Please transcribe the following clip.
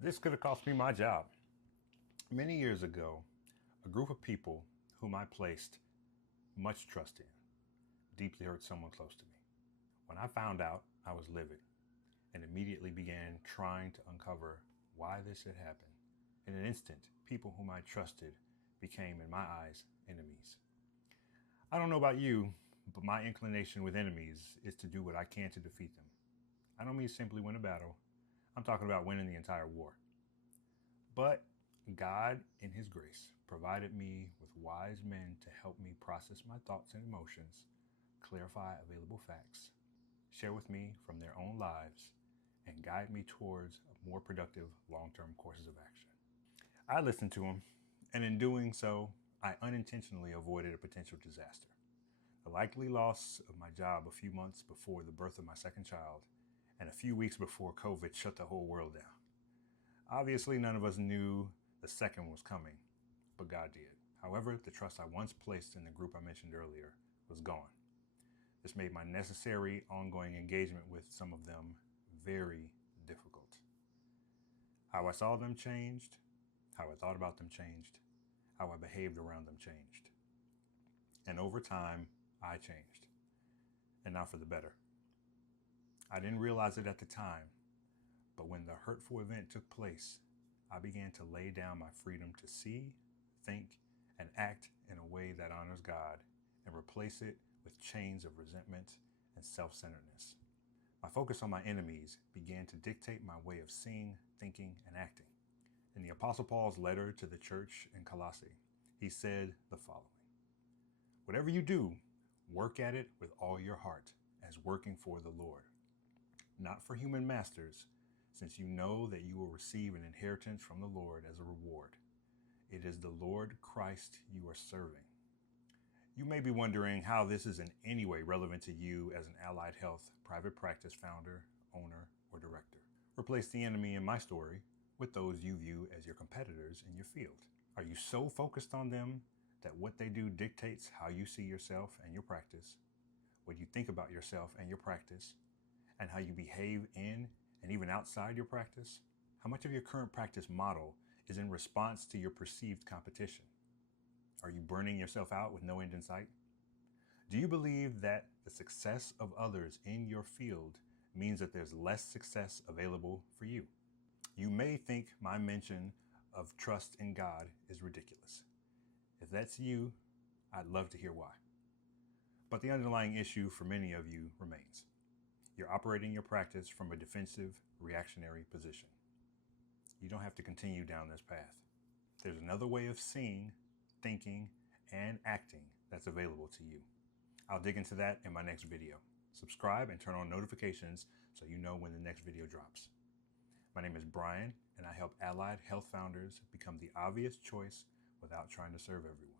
This could have cost me my job. Many years ago, a group of people whom I placed much trust in deeply hurt someone close to me. When I found out, I was livid and immediately began trying to uncover why this had happened. In an instant, people whom I trusted became, in my eyes, enemies. I don't know about you, but my inclination with enemies is to do what I can to defeat them. I don't mean simply win a battle. I'm talking about winning the entire war. But God, in His grace, provided me with wise men to help me process my thoughts and emotions, clarify available facts, share with me from their own lives, and guide me towards more productive long-term courses of action. I listened to them, and in doing so, I unintentionally avoided a potential disaster. The likely loss of my job a few months before the birth of my second child, and a few weeks before COVID shut the whole world down. Obviously, none of us knew the second was coming, but God did. However, the trust I once placed in the group I mentioned earlier was gone. This made my necessary ongoing engagement with some of them very difficult. How I saw them changed, how I thought about them changed, how I behaved around them changed. And over time, I changed, and not for the better. I didn't realize it at the time, but when the hurtful event took place, I began to lay down my freedom to see, think, and act in a way that honors God and replace it with chains of resentment and self-centeredness. My focus on my enemies began to dictate my way of seeing, thinking, and acting. In the Apostle Paul's letter to the church in Colossae, he said the following: "Whatever you do, work at it with all your heart, as working for the Lord, not for human masters, since you know that you will receive an inheritance from the Lord as a reward. It is the Lord Christ you are serving." You may be wondering how this is in any way relevant to you as an allied health private practice founder, owner, or director. Replace the enemy in my story with those you view as your competitors in your field. Are you so focused on them that what they do dictates how you see yourself and your practice, what you think about yourself and your practice, and how you behave in and even outside your practice? How much of your current practice model is in response to your perceived competition? Are you burning yourself out with no end in sight? Do you believe that the success of others in your field means that there's less success available for you? You may think my mention of trust in God is ridiculous. If that's you, I'd love to hear why. But the underlying issue for many of you remains. You're operating your practice from a defensive, reactionary position. You don't have to continue down this path. There's another way of seeing, thinking, and acting that's available to you. I'll dig into that in my next video. Subscribe and turn on notifications so you know when the next video drops. My name is Bryan, and I help allied health founders become the obvious choice without trying to serve everyone.